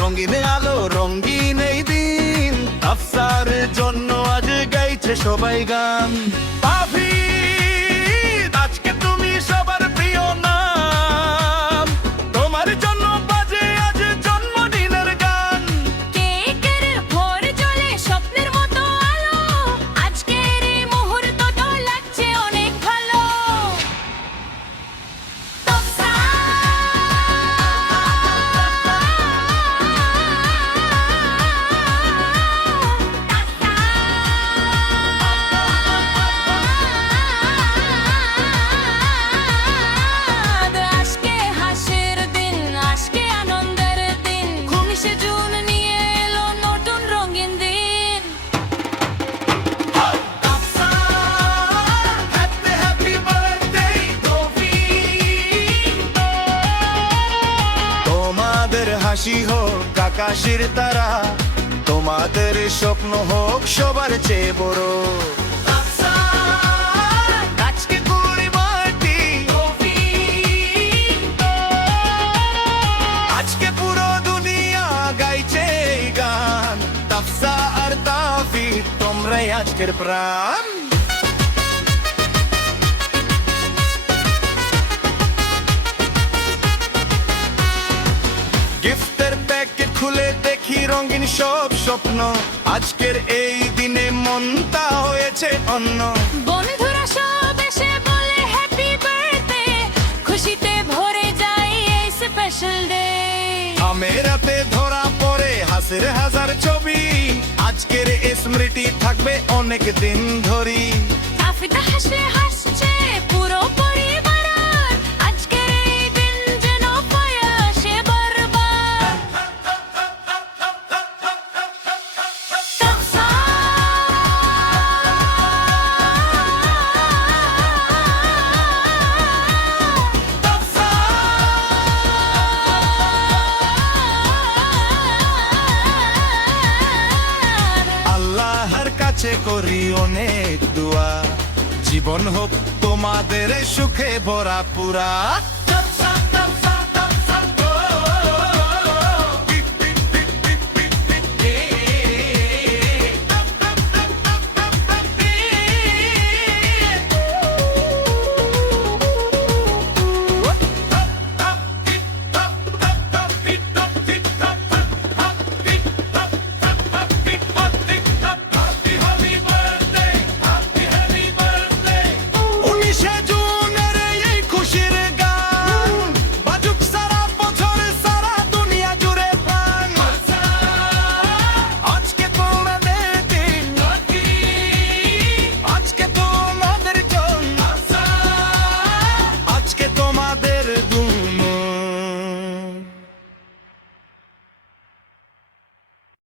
রঙিন আলো রঙিন এই দিন, আফসার জন্য আজ গাইছে সবাই গান। পাভি আজকে তুমি সবার প্রিয় নাম, তোমার জন্য বাজে আজ জন্মদিনের গান। কেকের ভোর জ্বলে স্বপ্নের মতো আলো, আজকের এই মুহূর্তটা লাগছে অনেক ভালো। আজকে হাসির দিন, আজকে আনন্দের দিন, 19শে জুন নিয়ে এলো নতুন রঙিন দিন। Happy birthday তোমাদের হাসি হোক আকাশের তারা, তোমাদের স্বপ্ন হোক সবার চেয়ে বড়। আজকে কুড়ি মাটি, আজকে পুরো দুনিয়া গাইছে এই গান। তাফসা আর তাফিক তোমরাই আজকের প্রাণ। গিফটের প্যাকেট খুলে দেখি রঙিন সব স্বপ্ন, আজকের এই দিনে মনটা হয়েছে অন্য। বন্ধুরা সব এসে বলে হ্যাপি বার্থডে, খুশিতে ভরে যায় এই স্পেশাল ডে। আমেরাতে ধরা পড়ে হাসির হাজার ছবি, আজকের এই স্মৃতি থাকবে অনেক দিন ধরি। তাফিতা হাসে হাসছে পুরো পরিবার, আজকের এই দিন যেন পায় আসে বারবার। তাফসা আল্লাহর কাছে করি অনেক দোয়া, জীবন হোক তোমাদের সুখে ভরা পুরা।